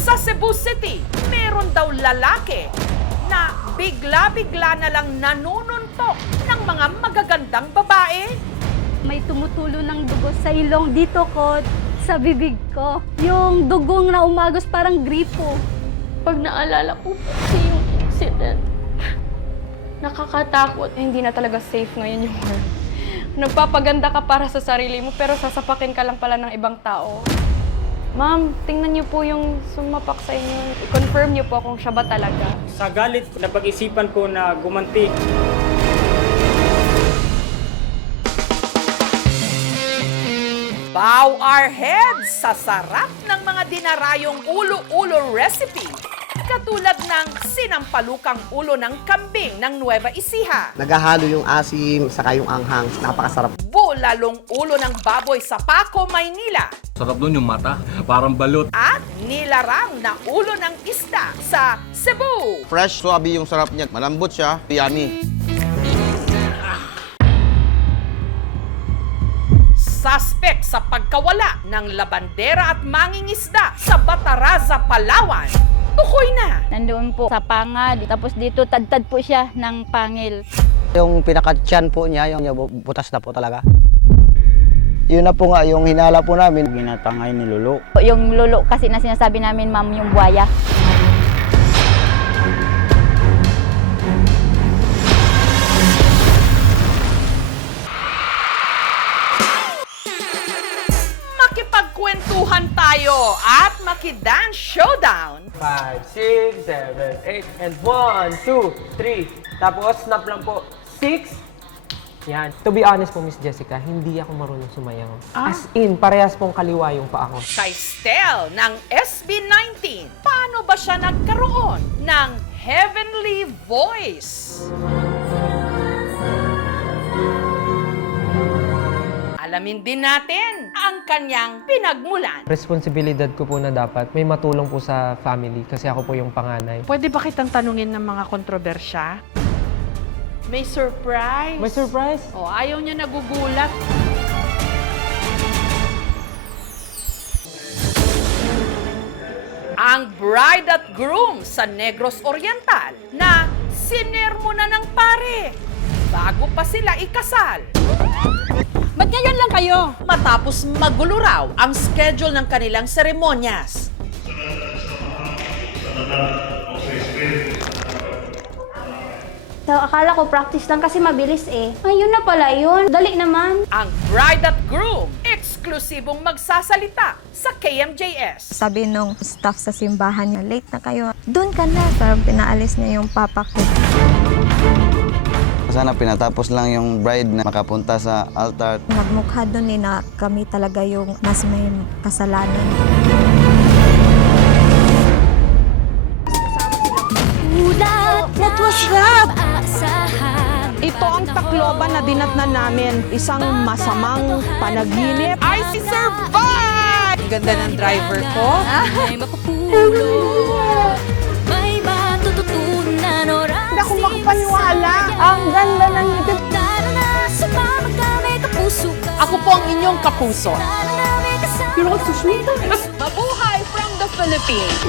Sa Cebu City, meron daw lalaki na bigla-bigla na lang nanununtok ng mga magagandang babae. May tumutulo ng dugo sa ilong dito ko, sa bibig ko. Yung dugong na umagos parang gripo. Pag naalala ko po kasi yung incident, nakakatakot. Hindi na talaga safe ngayon yung world. Nagpapaganda ka para sa sarili mo pero sasapakin ka lang pala ng ibang tao. Ma'am, tingnan niyo po yung sumapak sa inyo. I-confirm niyo po kung siya ba talaga. Sa galit, napag-isipan ko na gumanti. Bow our heads sa sarap ng mga dinarayong ulo-ulo recipe. Katulad ng sinampalukang ulo ng kambing ng Nueva Ecija. Naghahalo yung asim, saka yung anghang. Napakasarap. Bulalong ulo ng baboy sa Paco, Maynila. Sarap nun yung mata, parang balot. At nilarang na ulo ng isda sa Cebu. Fresh, swabe yung sarap niya. Malambot siya, yummy. Suspect sa pagkawala ng labandera at mangingisda sa Bataraza, Palawan. Tukoy na! Nandoon po sa pangad, tapos dito tad-tad po siya ng pangil. Yung pinaka-tiyan po niya, yung butas na po talaga. Yun na po nga, yung hinala po namin. Ginatangay ni Lolo. Yung lulo kasi na sinasabi namin, ma'am, yung buhaya. Makipagkwentuhan tayo at makidance showdown. 5, 6, 7, 8, and 1, 2, 3. Tapos, snap lang po. 6. Yan. To be honest po, Miss Jessica, hindi ako marunong sumayaw. As in, parehas pong kaliwa yung pa ako. Kay Stel ng SB19, paano ba siya nagkaroon ng heavenly voice? Alamin din natin ang kanyang pinagmulan. Responsibilidad ko po na dapat may matulong po sa family kasi ako po yung panganay. Pwede ba kitang tanungin ng mga kontrobersya? May surprise. May surprise? O, ayaw niya nagugulat. Ang bride at groom sa Negros Oriental na sinermo na ng pare bago pa sila ikasal. Ba't ngayon lang kayo? Matapos magulo raw ang schedule ng kanilang seremonyas. So, akala ko practice lang kasi mabilis eh. Ayun na pala yun. Dali naman. Ang bride at groom, eksklusibong magsasalita sa KMJS. Sabi nung staff sa simbahan niya, late na kayo. Doon ka na. Parang pinaalis niya yung papa ko. Sana pinatapos lang yung bride na makapunta sa altar. Nagmukha doon na kami talaga yung mas may kasalanan. What was that? Ito ang Tacloban na dinatnan namin. Isang masamang panaginip. I survived! Ang ganda ng driver ko. Hindi ako makapaniwala. Ang ganda ng ngipin. Ako po ang inyong kapuso. Pero so sweet. Mabuhay from the Philippines!